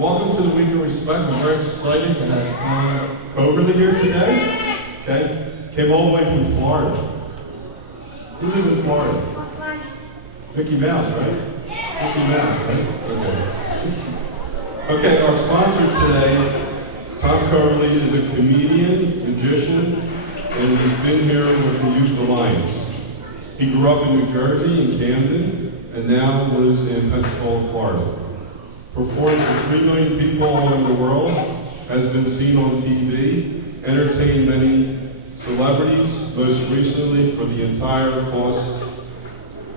Welcome to the Week of Respect. I'm very excited to have Tom Coverly here today. Okay, came all the way from Florida. Who lives in Florida? Mickey Mouse, right? Mickey Mouse, right? Okay. Okay, our sponsor today, Tom Coverly, is a comedian, magician, and he's been here with the Youth Alliance. He grew up in New Jersey, in Camden, and now lives in Pensacola, Florida. Performed for 3 million people all over the world, has been seen on TV, entertained many celebrities, most recently for the entire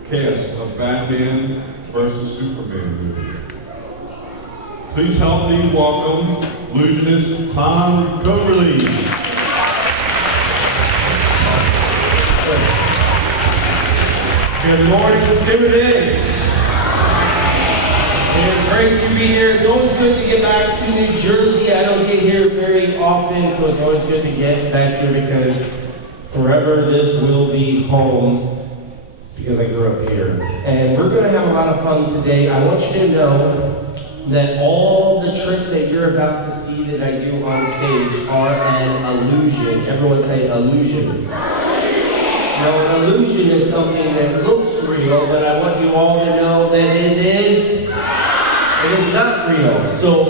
cast of Batman vs. Superman movie. Please help me welcome Illusionist Tom Coverly. Good morning, students. It is great to be here. It's always good to get back to New Jersey. I don't get here very often, so it's always good to get back here because forever this will be home because I grew up here. And we're going to have a lot of fun today. I want you to know that all the tricks that you're about to see that I do on stage are an illusion. Everyone say illusion. Now, an illusion is something that looks real, but I want you all to know that it is not real. So,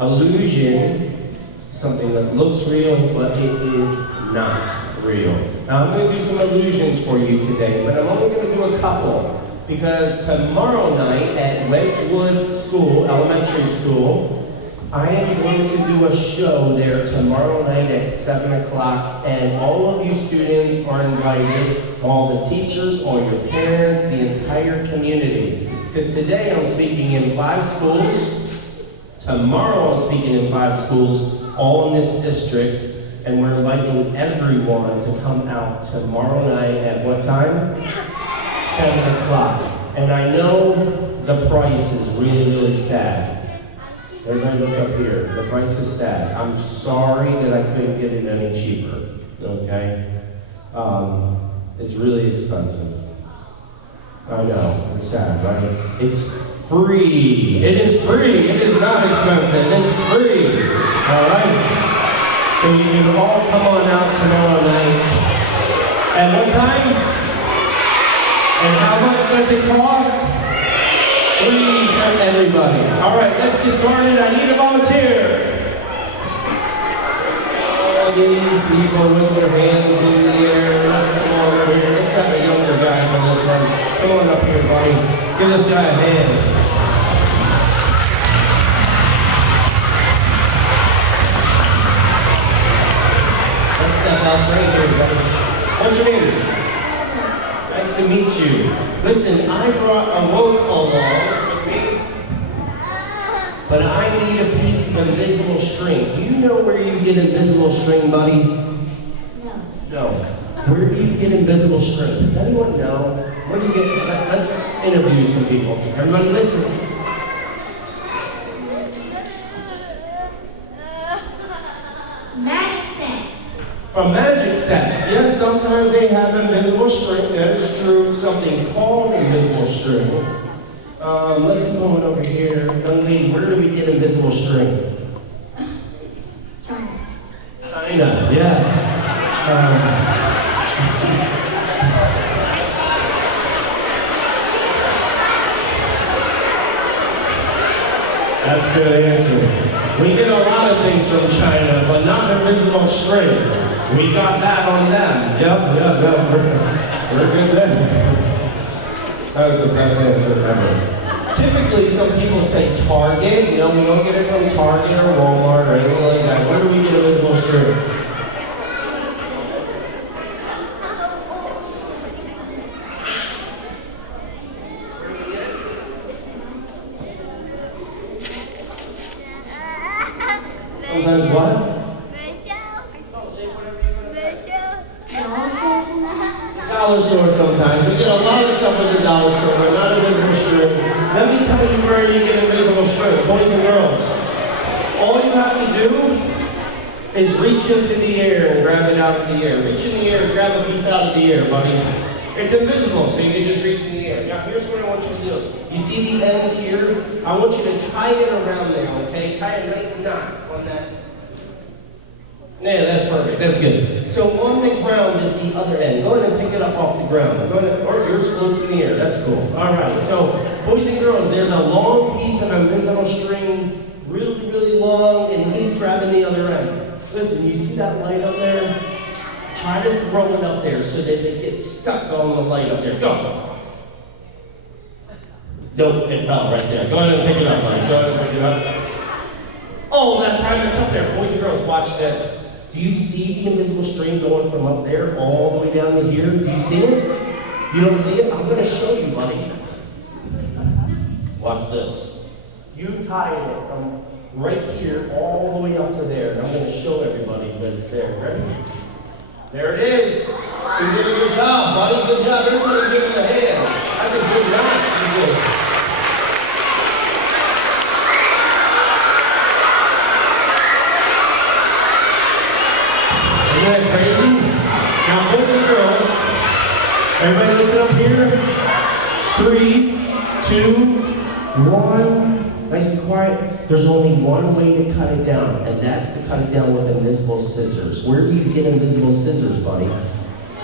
illusion, something that looks real, but it is not real. Now, I'm going to do some illusions for you today, but I'm only going to do a couple, because tomorrow night at Wedgwood School, elementary school, I am going to do a show there tomorrow night at 7 o'clock, and all of you students are invited, all the teachers, all your parents, the entire community. Because today I'm speaking in 5 schools, tomorrow I'm speaking in 5 schools, all in this district, and we're inviting everyone to come out tomorrow night at what time? 7 o'clock. And I know the price is really, really sad. Everybody look up here. The price is sad. I'm sorry that I couldn't get it any cheaper, okay? It's really expensive. I know, it's sad, right? It's free. It is free. It is not expensive. It's free, all right? So you can all come on out tomorrow night. At what time? And how much does it cost? Free for everybody. All right, let's get started. I need a volunteer. All these people with their hands in the air. Let's come on over here. Let's grab a younger guy for this one. Come on up here, buddy. Give this guy a hand. Let's step up right here, buddy. What's your name? Nice to meet you. Listen, I brought a rope along with me, but I need a piece of invisible string. Do you know where you get invisible string, buddy? No. Where do you get invisible string? Does anyone know? Where do you get? Let's interview some people. Everybody listen. Magic sets. From magic sets. Yes, sometimes they have invisible string. That is true. Something called invisible string. Let's go on over here. Young lady, where do we get invisible string? China. China, yes. That's a good answer. We get a lot of things from China, but not invisible string. We got that on them. Yep. We're good then. That was the best answer ever. Typically, some people say Target. You know, we don't get it from Target or Walmart or anything like that. Where do we get invisible string? Sometimes what? Dollar store sometimes. We get a lot of stuff at the dollar store, but not invisible string. Let me tell you where you get invisible string, boys and girls. All you have to do is reach into the air and grab it out of the air. Reach in the air and grab a piece out of the air, buddy. It's invisible, so you can just reach in the air. Now, here's what I want you to do. You see the end here? I want you to tie it around there, okay? Tie a nice knot on that. Yeah, that's perfect. That's good. So on the ground is the other end. Go ahead and pick it up off the ground. Go ahead, or yours floats in the air. That's cool. All right. So, boys and girls, there's a long piece of invisible string, really, really long, and he's grabbing the other end. Listen, you see that light up there? Try to throw it up there so that it gets stuck on the light up there. Go. Nope, it fell right there. Go ahead and pick it up, buddy. Go ahead and pick it up. Oh, that time it's up there. Boys and girls, watch this. Do you see the invisible string going from up there all the way down to here? Do you see it? You don't see it? I'm going to show you, buddy. Watch this. You tie it from right here all the way up to there. And I'm going to show everybody that it's there. Ready? There it is. You did a good job, buddy. Good job. Everybody give him a hand. That's a good knot. You did. Isn't that crazy? Now, boys and girls, everybody listen up here. 3, 2, 1. Nice and quiet. There's only one way to cut it down, and that's to cut it down with invisible scissors. Where do you get invisible scissors, buddy?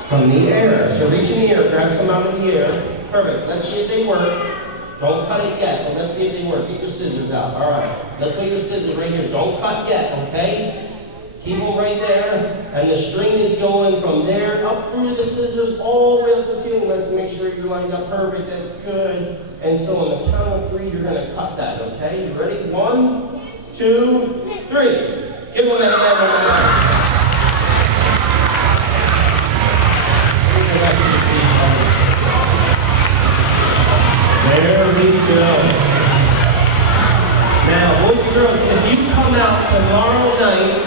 From the air. So reach in the air, grab some out of the air. Perfect. Let's see if they work. Don't cut it yet, but let's see if they work. Get your scissors out. All right. Let's put your scissors right here. Don't cut yet, okay? Keep them right there, and the string is going from there up through the scissors all the way up to the ceiling. Let's make sure you're lined up perfect. That's good. And so on the count of 3, you're going to cut that, okay? You ready? 1, 2, 3. Give them a hand. There we go. Now, boys and girls, if you come out tomorrow night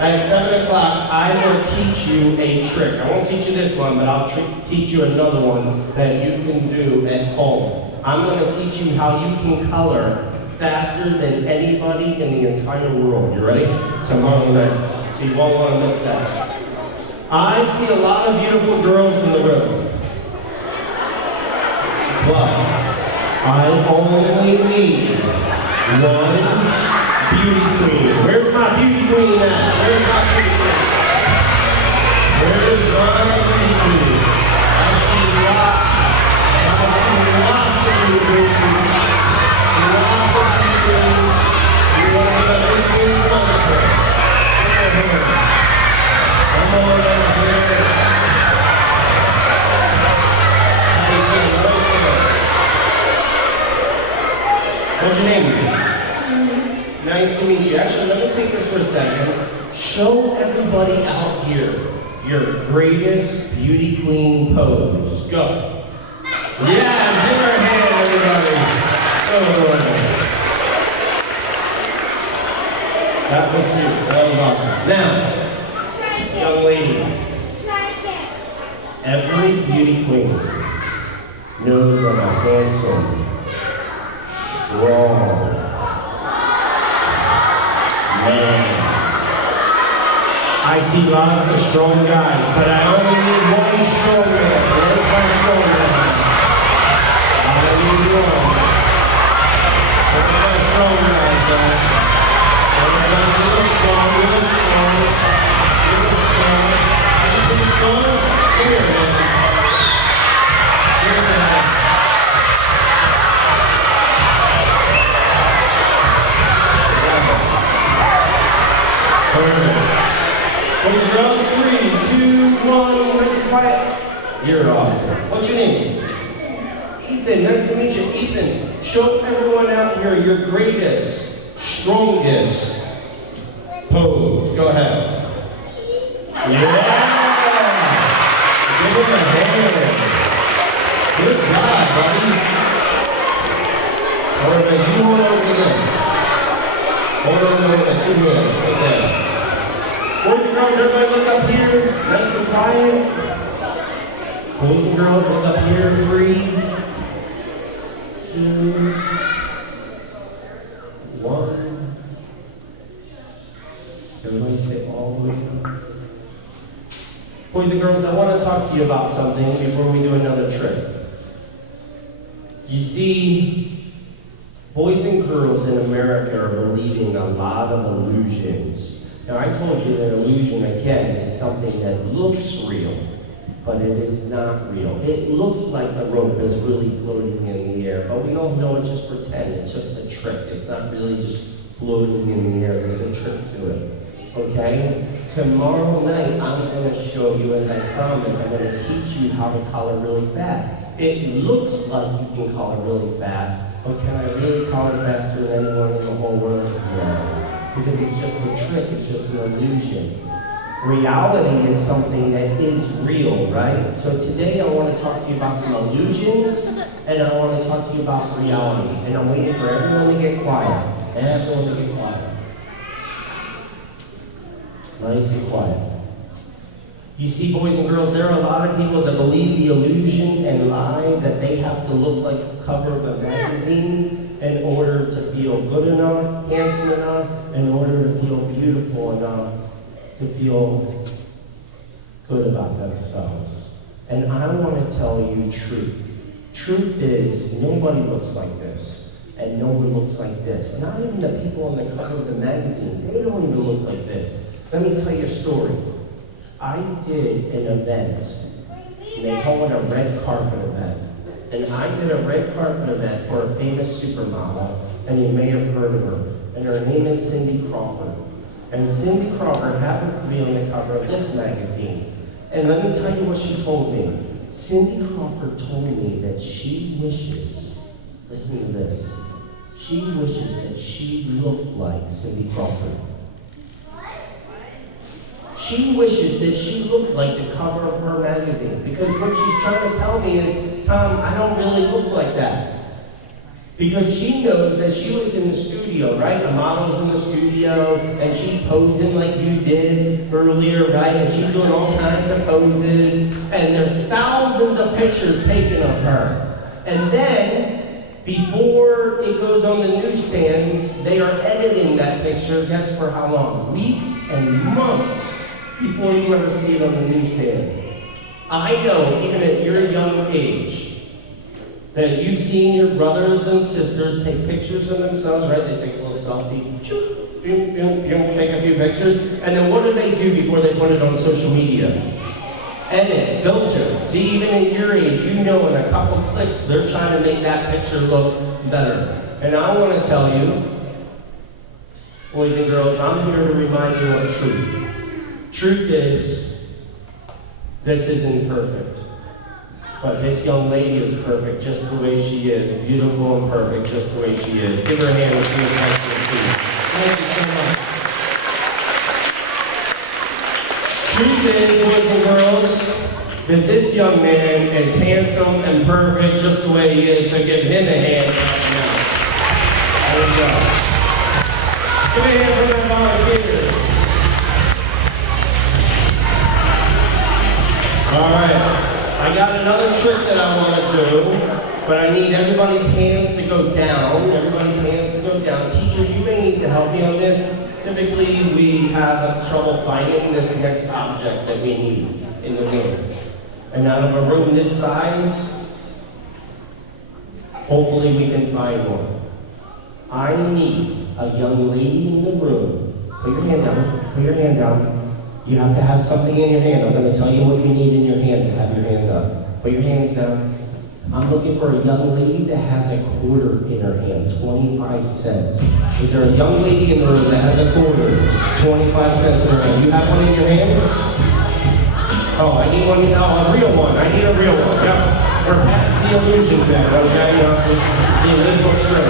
at 7 o'clock, I will teach you a trick. I won't teach you this one, but I'll teach you another one that you can do at home. I'm going to teach you how you can color faster than anybody in the entire world. You ready? Tomorrow night. So you won't want to miss that. I see a lot of beautiful girls in the room. But I only need one beauty queen. Where's my beauty queen at? Where's my beauty queen? Where's my beauty queen? I see lots of beauty queens. Lots of beauty queens. You want to get a beauty queen? Come on here. Come on over here. I see it right there. What's your name? Nice to meet you. Actually, let me take this for a second. Show everybody out here your greatest beauty queen pose. Go. Yeah, give her a hand, everybody. So adorable. That was cute. That was awesome. Now, young lady, every beauty queen knows I'm a handsome, strong man. I see lots of strong guys, but I only need one strong man. Where's my strong man? I need one. Where's my strong man, guys? Where's my little strong, little strong, little strong? Anything strong? Here, man. Here, man. Boys and girls, 3, 2, 1, nice and quiet. You're awesome. What's your name? Ethan, nice to meet you. Ethan, show everyone out here your greatest, strongest pose. Go ahead. Yeah! Give him a hand. Good job, buddy. All right, you hold on to this. Hold on to it, 2 minutes, right there. Boys and girls, everybody look up here, nice and quiet. Boys and girls, look up here, 3, 2, 1. Everybody sit all the way down. Boys and girls, I want to talk to you about something before we do another trick. You see, boys and girls in America are believing a lot of illusions. Now, I told you that illusion, again, is something that looks real, but it is not real. It looks like the rope is really floating in the air, but we all know it's just pretend. It's just a trick. It's not really just floating in the air. There's a trick to it. Okay? Tomorrow night, I'm going to show you, as I promised, I'm going to teach you how to color really fast. It looks like you can color really fast, but can I really color faster than anyone in the whole world? No. Because it's just a trick, it's just an illusion. Reality is something that is real, right? So today I want to talk to you about some illusions, and I want to talk to you about reality. And I'm waiting for everyone to get quiet. Everyone to get quiet. Nice and quiet. You see, boys and girls, there are a lot of people that believe the illusion and lie that they have to look like the cover of a magazine in order to feel good enough, handsome enough, in order to feel beautiful enough, to feel good about themselves. And I want to tell you truth. Truth is, nobody looks like this, and no one looks like this. Not even the people on the cover of the magazine, they don't even look like this. Let me tell you a story. I did an event, and they call it a red carpet event. And I did a red carpet event for a famous supermodel, and you may have heard of her. And her name is Cindy Crawford. And Cindy Crawford happens to be on the cover of this magazine. And let me tell you what she told me. Cindy Crawford told me that she wishes, listen to this, she wishes that she looked like Cindy Crawford. She wishes that she looked like the cover of her magazine, because what she's trying to tell me is, Tom, I don't really look like that. Because she knows that she was in the studio, right? The model's in the studio, and she's posing like you did earlier, right? And she's doing all kinds of poses, and there's thousands of pictures taken of her. And then, before it goes on the newsstands, they are editing that picture, guess for how long? Weeks and months before you ever see it on the newsstand. I know, even at your young age, that you've seen your brothers and sisters take pictures of themselves, right? They take a little selfie, take a few pictures, and then what do they do before they put it on social media? Edit, filter. See, even at your age, you know in a couple clicks, they're trying to make that picture look better. And I want to tell you, boys and girls, I'm here to remind you of truth. Truth is, this isn't perfect. But this young lady is perfect just the way she is. Beautiful and perfect just the way she is. Give her a hand and she is nice to see. Thank you so much. Truth is, boys and girls, that this young man is handsome and perfect just the way he is. So give him a hand right now. There we go. Give me a hand for my volunteers. All right. I got another trick that I want to do, but I need everybody's hands to go down. Everybody's hands to go down. Teachers, you may need to help me on this. Typically, we have trouble finding this next object that we need in the room. And out of a room this size, hopefully we can find one. I need a young lady in the room. Put your hand down. Put your hand down. You have to have something in your hand. I'm going to tell you what you need in your hand to have your hand up. Put your hands down. I'm looking for a young lady that has a quarter in her hand, 25 cents. Is there a young lady in the room that has a quarter, 25 cents in her hand? You have one in your hand? Oh, I need one, a real one. I need a real one. Yep. We're past the illusion bit, okay? The invisible trick.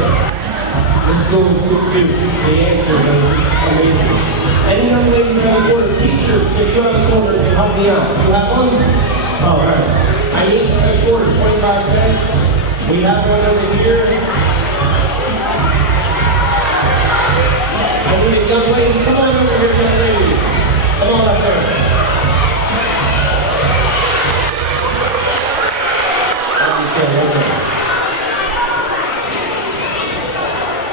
This is going to do the answer is amazing. Any young ladies have a quarter? Teachers, if you have a quarter, can help me out. You have one? Oh, all right. I need a quarter, 25 cents. We have one over here. I need a young lady. Come on over here, young lady. Come on up there.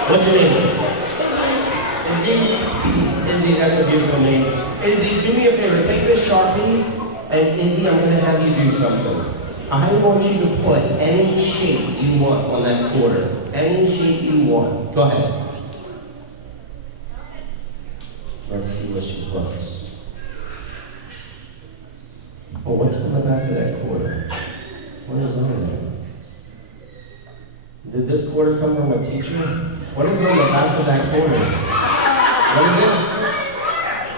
What's your name? Izzy? Izzy, that's a beautiful name. Izzy, do me a favor. Take this Sharpie And Izzy, I'm gonna have you do something. I want you to put any shape you want on that quarter. Any shape you want. Go ahead. Let's see what she puts. Oh, what's on the back of that quarter? What is on there? Did this quarter come from a teacher? What is on the back of that quarter? What is it?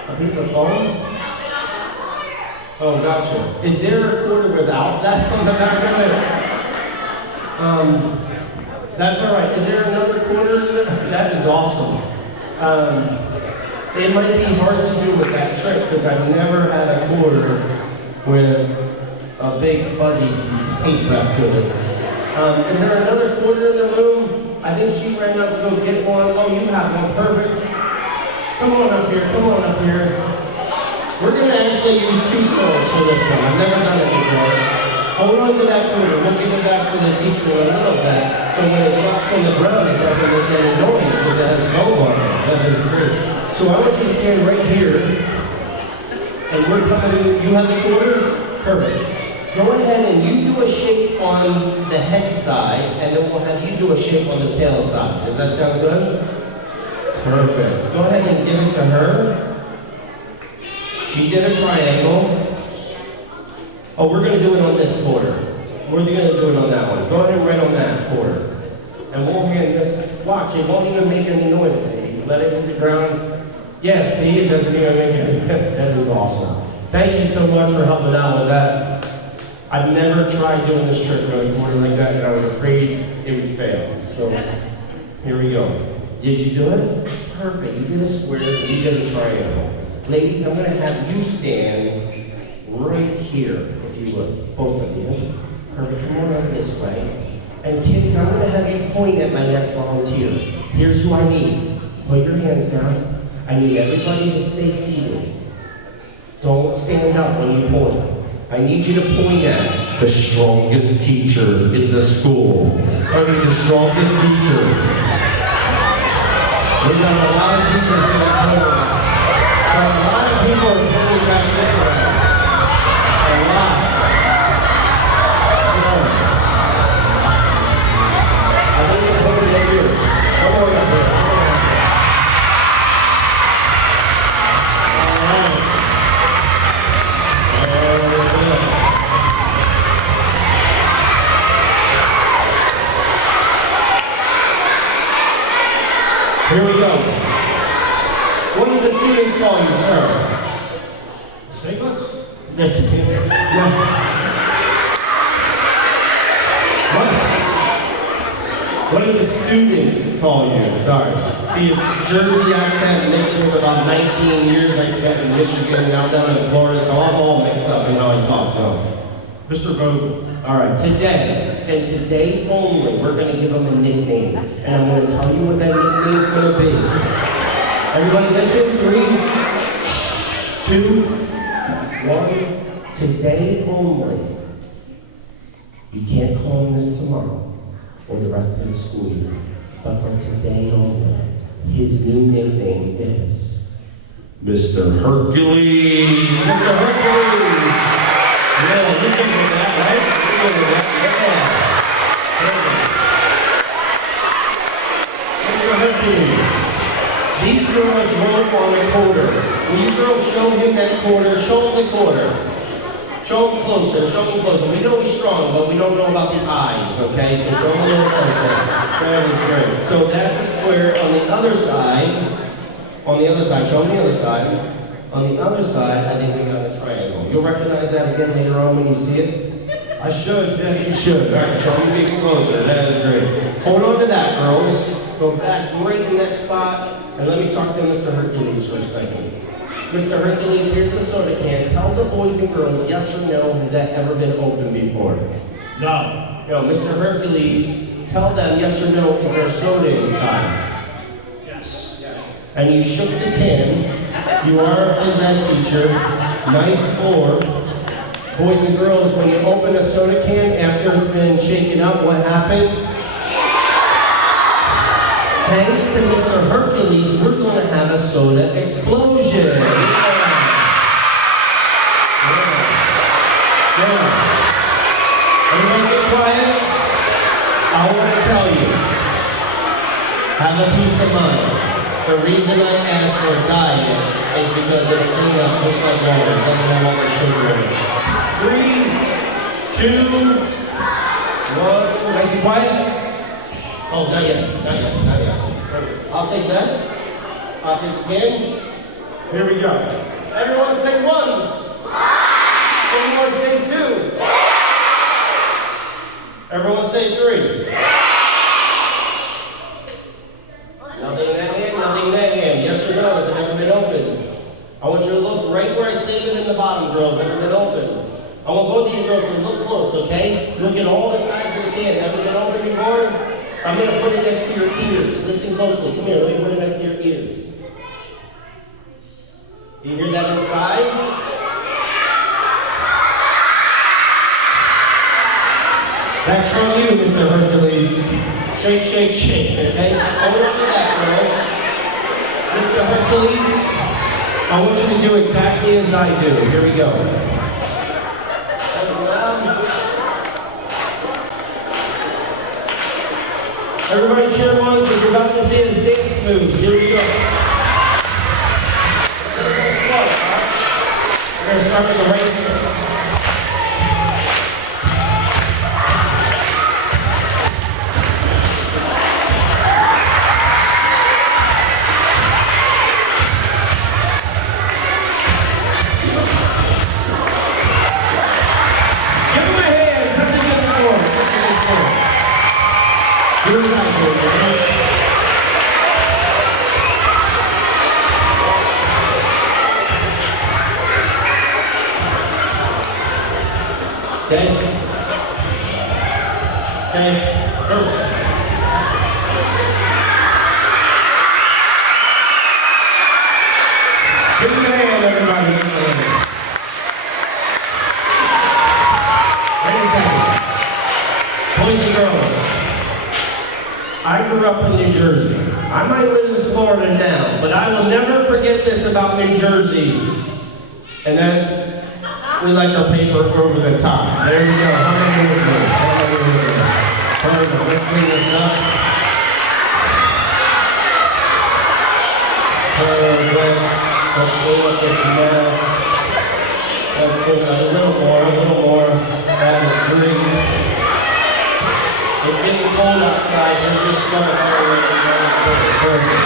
A piece of foam? Oh, gotcha. Is there a quarter without that on the back of it? That's all right. Is there another quarter? That is awesome. It might be hard to do with that trick because I've never had a quarter with a big fuzzy piece on the back of it. Is there another quarter in the room? I think she ran out to go get one. Oh, you have one. Perfect. Come on up here. Come on up here. We're going to actually use 2 curls for this one. I've never done it before. Hold on to that quarter. We'll give it back to the teacher in a little bit. So when it drops on the ground, it doesn't make any noise because it has foam on it. That is great. So I want you to stand right here. And we're coming in. You have the quarter? Perfect. Go ahead and you do a shape on the head side, and then we'll have you do a shape on the tail side. Does that sound good? Perfect. Go ahead and give it to her. She did a triangle. Oh, we're going to do it on this quarter. We're going to do it on that one. Go ahead and write on that quarter. And we'll hand this. Watch, it won't even make any noise, ladies. Let it hit the ground. Yes, see, it doesn't even make any. That is awesome. Thank you so much for helping out with that. I've never tried doing this trick with a quarter like that, and I was afraid it would fail. So, here we go. Did you do it? Perfect. You did a square, you did a triangle. Ladies, I'm going to have you stand right here, if you would. Both of you. Perfect. Come on over this way. And kids, I'm going to have you point at my next volunteer. Here's who I need. Put your hands down. I need everybody to stay seated. Don't stand up when you point. I need you to point at the strongest teacher in the school. I mean, the strongest teacher. We've got a lot of teachers in the corner. A lot of people are pointing back this way. A lot. So, I think you're pointing at you. Come on up here. All right. Very good. Here we go. What do the students call you, sir? Singlets? This. Yeah. What do the students call you? Sorry. See, it's Jersey accent mixed with about 19 years I spent in Michigan, now down in Florida, so I'm all mixed up in how I talk. No. Mr. Vogel. All right, today, and today only, we're going to give them a nickname. And I'm going to tell you what that nickname's going to be. Everybody listen, 3, 2, 1. Today only. You can't call him this tomorrow or the rest of the school year. But for today only, his new nickname is Mr. Hercules. Mr. Hercules. Yeah, you can do that, right? You can do that. Yeah. Mr. Hercules. These girls wrote on a quarter. Will you girls show him that quarter? Show him the quarter. Show him closer. Show him closer. We know he's strong, but we don't know about the eyes, okay? So show him a little closer. That is great. So that's a square. On the other side, show him the other side. On the other side, I think we got a triangle. You'll recognize that again later on when you see it? I should, yeah. You should. All right, show me people closer. That is great. Hold on to that, girls. Go back right in that spot. And let me talk to Mr. Hercules for a second. Mr. Hercules, here's a soda can. Tell the boys and girls, yes or no, has that ever been opened before? No. No, Mr. Hercules, tell them, yes or no, is there soda inside? Yes. And you shook the can. You are a phys ed teacher. Nice floor. Boys and girls, when you open a soda can after it's been shaken up, what happened? Thanks to Mr. Hercules, we're going to have a soda explosion. Yeah. quiet. I want to tell you, have a peace of mind. The reason I asked for a diet is because it'll clean up just like water. It doesn't have all the sugar in it. 3, 2, 1. Nice and quiet. Oh, not yet, not yet, not yet. Perfect. I'll take that. I'll take the pen. Here we go. Everyone say 1. Everyone say 2. Everyone say 3. Nothing in that hand, nothing in that hand. Yes or no, has it ever been open? I want you to look right where I say it in the bottom, girls. Never been open. I want both of you girls to look close, okay? Look at all the sides of the can. Never been open before? I'm going to put it next to your ears. Listen closely. Come here, let me put it next to your ears. Do you hear that inside? That's from you, Mr. Hercules. Shake, shake, shake, okay? Hold on to that, girls. Mr. Hercules, I want you to do exactly as I do. Here we go. That's loud. Everybody cheer one because you're about to see his dance moves. Here we go. We're going to start with the right hand. Stay. Stay. Perfect. Give me a hand, everybody. Wait a second. Boys and girls, I grew up in New Jersey. I might live in Florida now, but I will never forget this about New Jersey. And that's, we like our paper over the top. There we go. How many with me? Perfect. Let's clean this up. Perfect. Let's clean up this mess. Let's clean up a little more, a little more. That is great. It's getting cold outside. Here's your stomach area. Perfect.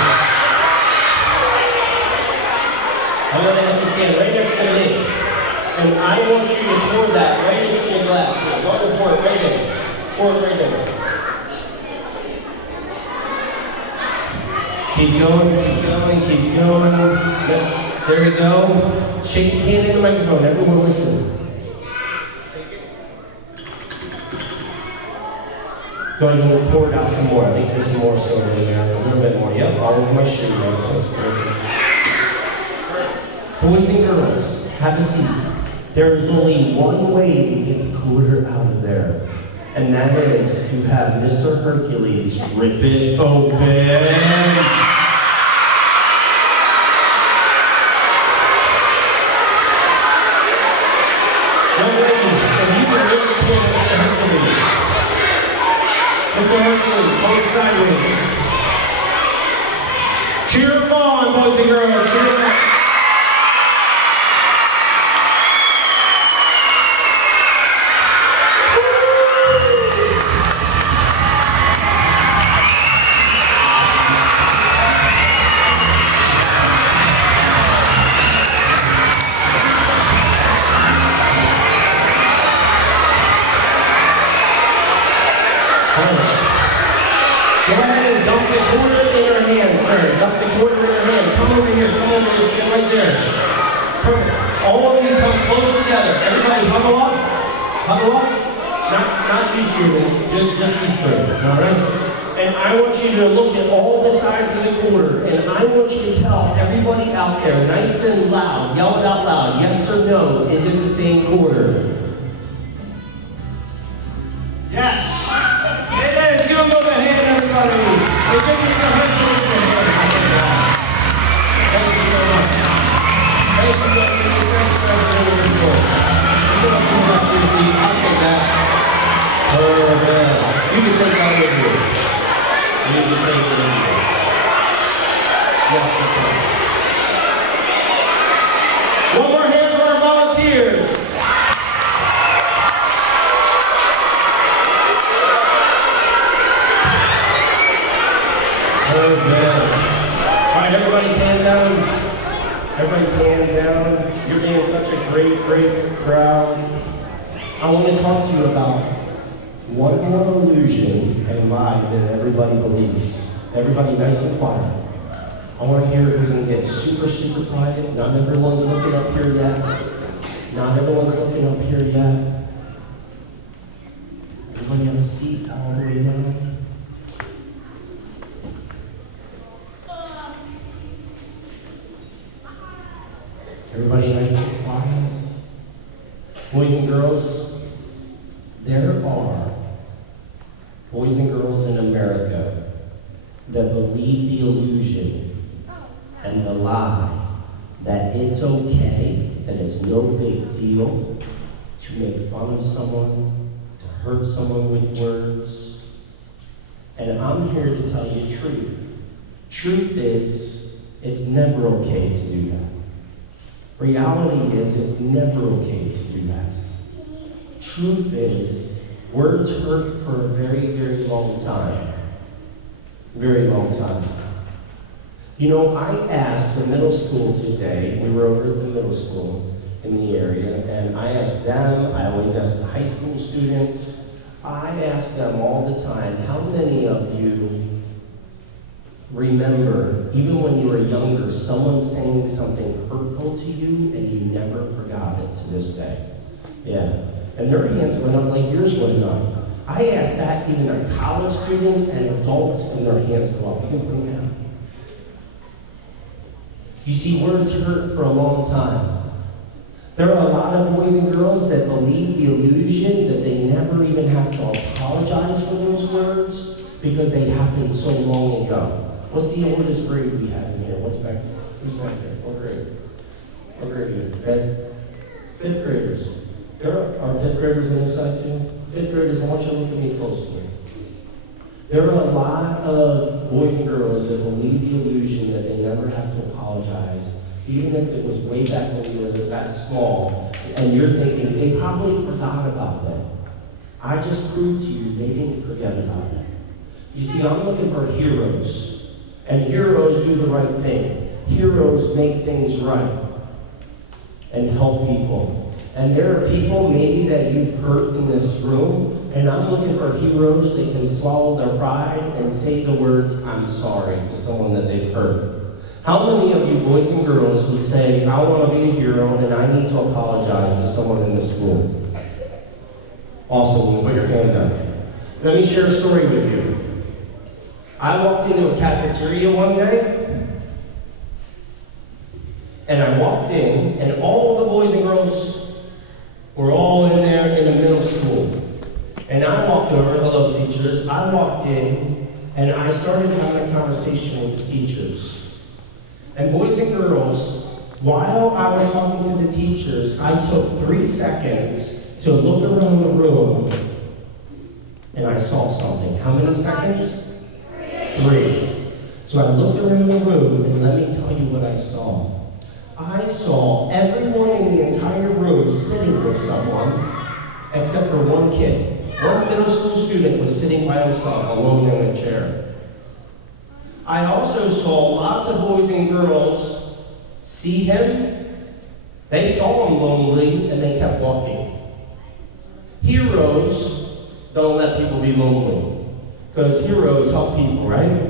I'm going to have you stand right next to me. And I want you to pour that right into your glass. Go ahead and pour it right in. Pour it right in. Keep going, keep going, keep going. There we go. Shake the can in the microphone. Everyone listen. Go ahead and pour it out some more. I think there's some more soda in there. A little bit more. Yep, all over my shoe. That's perfect. Boys and girls, have a seat. There is only one way to get the quarter out of there, and that is to have Mr. Hercules rip it open. Young lady, if you can rip the can, Mr. Hercules. Mr. Hercules, hold it sideways. Cheer them on, boys and girls. Cheer them on. Go ahead and dump the quarter in your hand, sir. Dump the quarter in your hand. Come over here, stand right there. Perfect. All of you come close together. Everybody huddle up. Huddle up. Not these humans, just these three. Alright? And I want you to look at all the sides of the quarter, and I want you to tell everybody out there, nice and loud, yell it out loud, yes or no, is it the same quarter? Yes. Hey, guys, give them a hand, everybody. Hey, give me the Hercules a hand. Thank you so much. Thank you, thanks for everything. I'll take that. man. You can take that with you. You can take it with you. Yes, you can. One more hand for our volunteers. Oh, man. All right, everybody's hand down. Everybody's hand down. You're being such a great crowd. I want to talk to you about one more illusion and lie that everybody believes. Everybody nice and quiet. I want to hear if we can get super quiet. Not everyone's looking up here yet. Not everyone's looking up here yet. Everybody have a seat all the way down. Everybody nice and quiet. Boys and girls, there are boys and girls in America that believe the illusion and the lie that it's okay and it's no big deal to make fun of someone, to hurt someone with words. And I'm here to tell you truth. Truth is, it's never okay to do that. Reality is, it's never okay to do that. Truth is, words hurt for a very long time. Very long time. You know, I asked the middle school today, we were over at the middle school in the area, and I asked them, I always ask the high school students, I ask them all the time, how many of you remember, even when you were younger, someone saying something hurtful to you and you never forgot it to this day? Yeah. And their hands went up like yours went up. I asked that even to college students and adults, and their hands go up. You can bring that. You see, words hurt for a long time. There are a lot of boys and girls that believe the illusion that they never even have to apologize for those words because they happened so long ago. What's the oldest grade we have in here? What's back there? Who's back there? What grade? What grade are you? Fifth graders. There are fifth graders on this side too? Fifth graders, I want you to look at me closely. There are a lot of boys and girls that believe the illusion that they never have to apologize, even if it was way back when you were that small, and you're thinking, they probably forgot about that. I just proved to you they didn't forget about it. You see, I'm looking for heroes. And heroes do the right thing. Heroes make things right and help people. And there are people maybe that you've hurt in this room, and I'm looking for heroes that can swallow their pride and say the words, I'm sorry, to someone that they've hurt. How many of you boys and girls would say, I want to be a hero and I need to apologize to someone in this school? Awesome, put your hand up. Let me share a story with you. I walked into a cafeteria one day, and I walked in, and all the boys and girls were all in there in the middle school. And I walked over, hello teachers, I walked in, and I started having a conversation with the teachers. And boys and girls, while I was talking to the teachers, I took 3 seconds to look around the room, and I saw something. How many seconds? 3. So I looked around the room, and let me tell you what I saw. I saw everyone in the entire room sitting with someone, except for one kid. One middle school student was sitting by himself, alone in a chair. I also saw lots of boys and girls see him. They saw him lonely, and they kept walking. Heroes don't let people be lonely. Because heroes help people, right?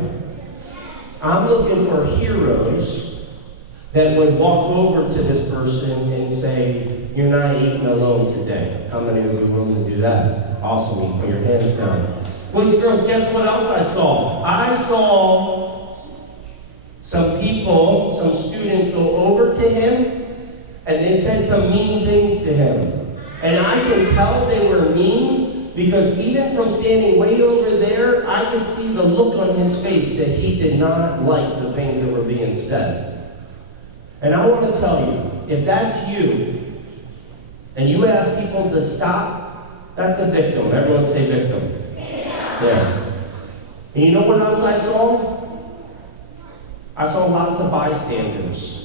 I'm looking for heroes that would walk over to this person and say, you're not eating alone today. How many would be willing to do that? Awesome, you put your hands down. Boys and girls, guess what else I saw? I saw some people, some students go over to him, and they said some mean things to him. And I can tell they were mean, because even from standing way over there, I could see the look on his face that he did not like the things that were being said. And I want to tell you, if that's you, and you ask people to stop That's a victim. Everyone say victim. Yeah. And you know what else I saw? I saw lots of bystanders.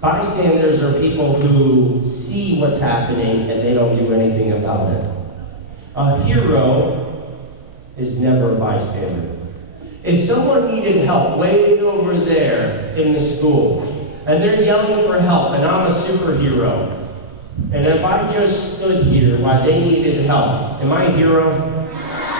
Bystanders are people who see what's happening and they don't do anything about it. A hero is never a bystander. If someone needed help way over there in the school, and they're yelling for help, and I'm a superhero, and if I just stood here while they needed help, am I a hero?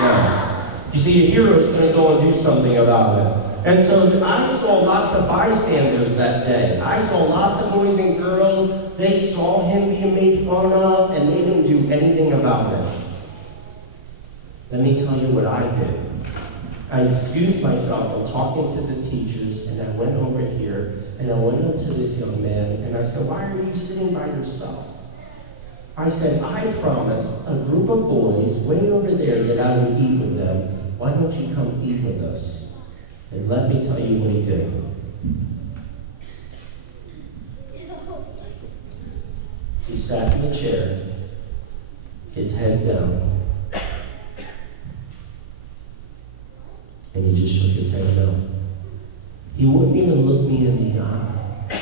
No. You see, a hero is going to go and do something about it. And so I saw lots of bystanders that day. I saw lots of boys and girls. They saw him being made fun of, and they didn't do anything about it. Let me tell you what I did. I excused myself from talking to the teachers, and I went over here, and I went up to this young man, and I said, "Why are you sitting by yourself?" I said, "I promised a group of boys way over there that I would eat with them. Why don't you come eat with us?" And let me tell you what he did. He sat in the chair, his head down, and he just shook his head no. He wouldn't even look me in the eye.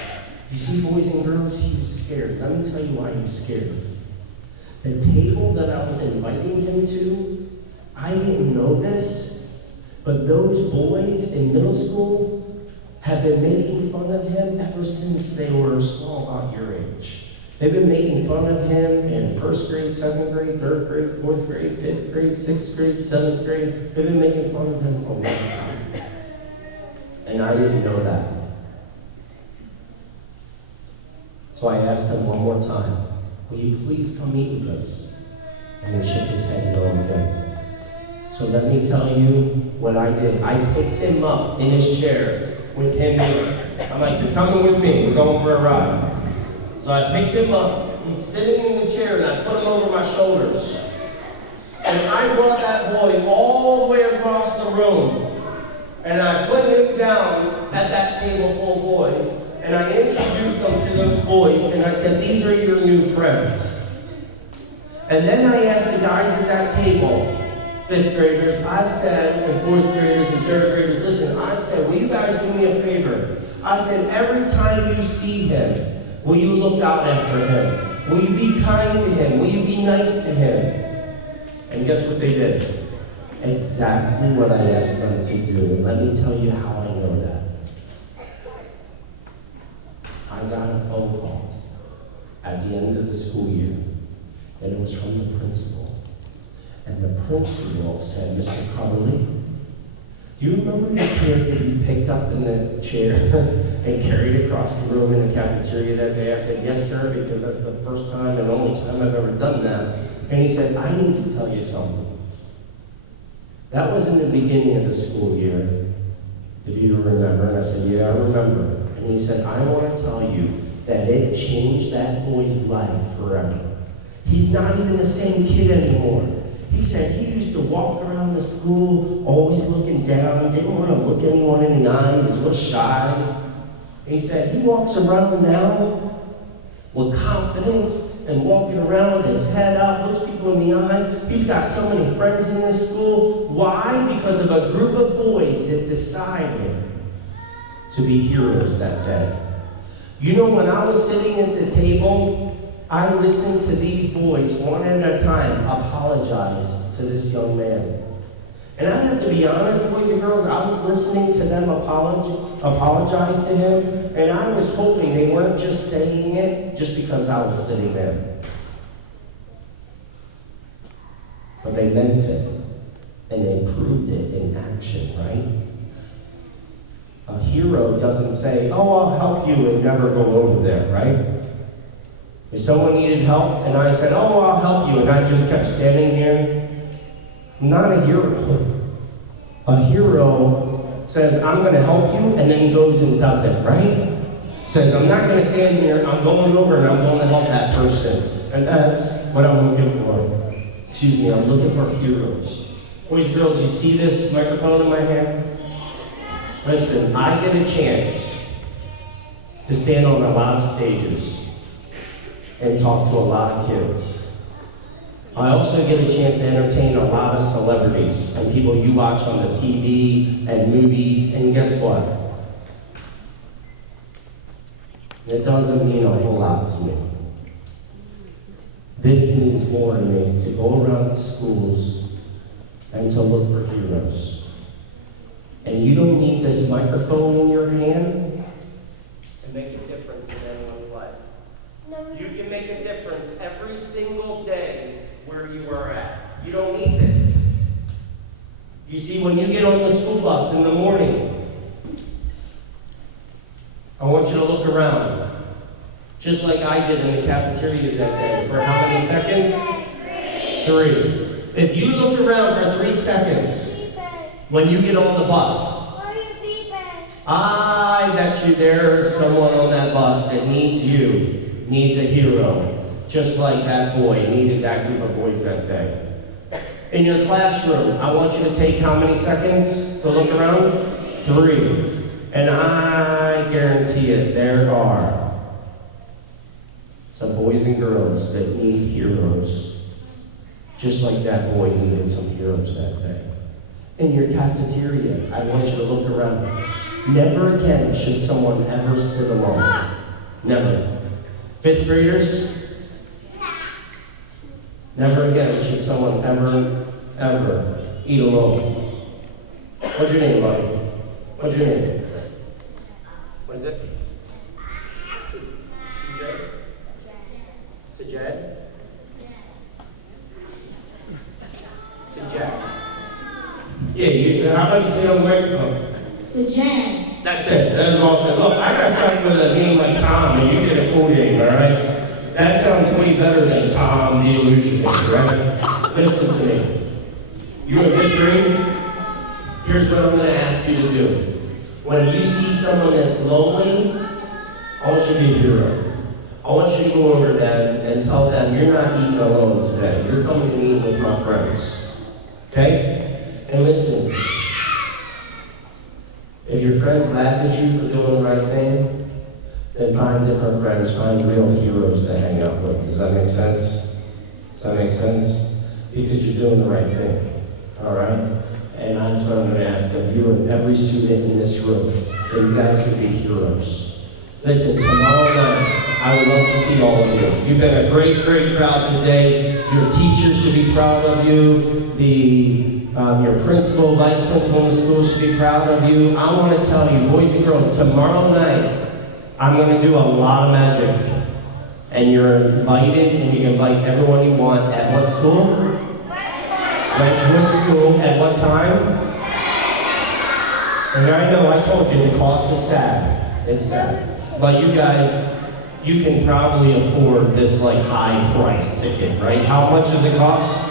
You see, boys and girls, he was scared. Let me tell you why he was scared. The table that I was inviting him to, I didn't know this, but those boys in middle school have been making fun of him ever since they were small, about your age. They've been making fun of him in 1st grade, 2nd grade, 3rd grade, 4th grade, 5th grade, 6th grade, 7th grade. They've been making fun of him for a long time. And I didn't know that. So I asked him one more time, "Will you please come meet with us?" And he shook his head no again. So let me tell you what I did. I picked him up in his chair with him here. I'm like, "You're coming with me. We're going for a ride." So I picked him up. He's sitting in the chair, and I put him over my shoulders. And I brought that boy all the way across the room. And I put him down at that table full of boys. And I introduced them to those boys. And I said, "These are your new friends." And then I asked the guys at that table, 5th graders, I said, and 4th graders and 3rd graders, "Listen," I said, "will you guys do me a favor?" I said, "Every time you see him, will you look out after him? Will you be kind to him? Will you be nice to him?" And guess what they did? Exactly what I asked them to do. And let me tell you how I know that. I got a phone call at the end of the school year, and it was from the principal. And the principal said, "Mr. Carley, do you remember the kid that you picked up in the chair and carried across the room in the cafeteria that day?" I said, "Yes, sir, because that's the first time and only time I've ever done that." And he said, "I need to tell you something." That was in the beginning of the school year, if you remember. And I said, "Yeah, I remember." And he said, "I want to tell you that it changed that boy's life forever. He's not even the same kid anymore." He said he used to walk around the school, always looking down, didn't want to look anyone in the eye, he was real shy. And he said he walks around now with confidence and walking around with his head up, looks people in the eye. He's got so many friends in this school. Why? Because of a group of boys that decided to be heroes that day. You know, when I was sitting at the table, I listened to these boys one at a time apologize to this young man. And I have to be honest, boys and girls, I was listening to them apologize to him, and I was hoping they weren't just saying it just because I was sitting there. But they meant it, and they proved it in action, right? A hero doesn't say, "Oh, I'll help you," and never go over there, right? If someone needed help, and I said, "Oh, I'll help you," and I just kept standing here, I'm not a hero. A hero says, "I'm going to help you," and then goes and does it, right? Says, "I'm not going to stand here, I'm going over and I'm going to help that person." And that's what I'm looking for. Excuse me, I'm looking for heroes. Boys and girls, you see this microphone in my hand? Listen, I get a chance to stand on a lot of stages and talk to a lot of kids. I also get a chance to entertain a lot of celebrities and people you watch on the TV and movies, and guess what? It doesn't mean a whole lot to me. This means more to me, to go around to schools and to look for heroes. And you don't need this microphone in your hand to make a difference in anyone's life. You can make a difference every single day where you are at. You don't need this. You see, when you get on the school bus in the morning, I want you to look around, just like I did in the cafeteria that day. For how many seconds? 3. If you look around for 3 seconds when you get on the bus, I bet you there's someone on that bus that needs you, needs a hero, just like that boy needed that group of boys that day. In your classroom, I want you to take how many seconds to look around? 3. And I guarantee it, there are some boys and girls that need heroes, just like that boy needed some heroes that day. In your cafeteria, I want you to look around. Never again should someone ever sit alone. Never. 5th graders, never again should someone ever eat alone. What's your name, buddy? What's your name? What is it? CJ? Sajad? Sajad. Yeah, how about you say it on the microphone? Sajad. That's it. That's all I said. Look, I got something with a name like Tom, and you get a cool name, all right? That sounds way better than Tom the Illusionist, right? Listen to me. You're in 5th grade? Here's what I'm going to ask you to do. When you see someone that's lonely, I want you to be a hero. I want you to go over to them and tell them you're not eating alone today. You're coming to eat with my friends. Okay? And listen, if your friends laugh at you for doing the right thing, then find different friends, find real heroes to hang out with. Does that make sense? Does that make sense? Because you're doing the right thing. All right? And that's what I'm going to ask of you and every student in this room, that you guys would be heroes. Listen, tomorrow night, I would love to see all of you. You've been a great, great crowd today. Your teachers should be proud of you. Your principal, vice principal in the school should be proud of you. I want to tell you, boys and girls, tomorrow night, I'm going to do a lot of magic. And you're invited, and you can invite everyone you want at what school? Wedgwood School. At what time? And I know I told you the cost is sad. It's sad. But you guys, you can probably afford this like high price ticket, right? How much does it cost?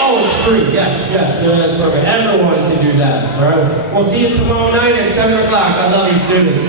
Oh, it's free. Yes, that's perfect. Everyone can do that. All right. We'll see you tomorrow night at 7 o'clock. I love you, students.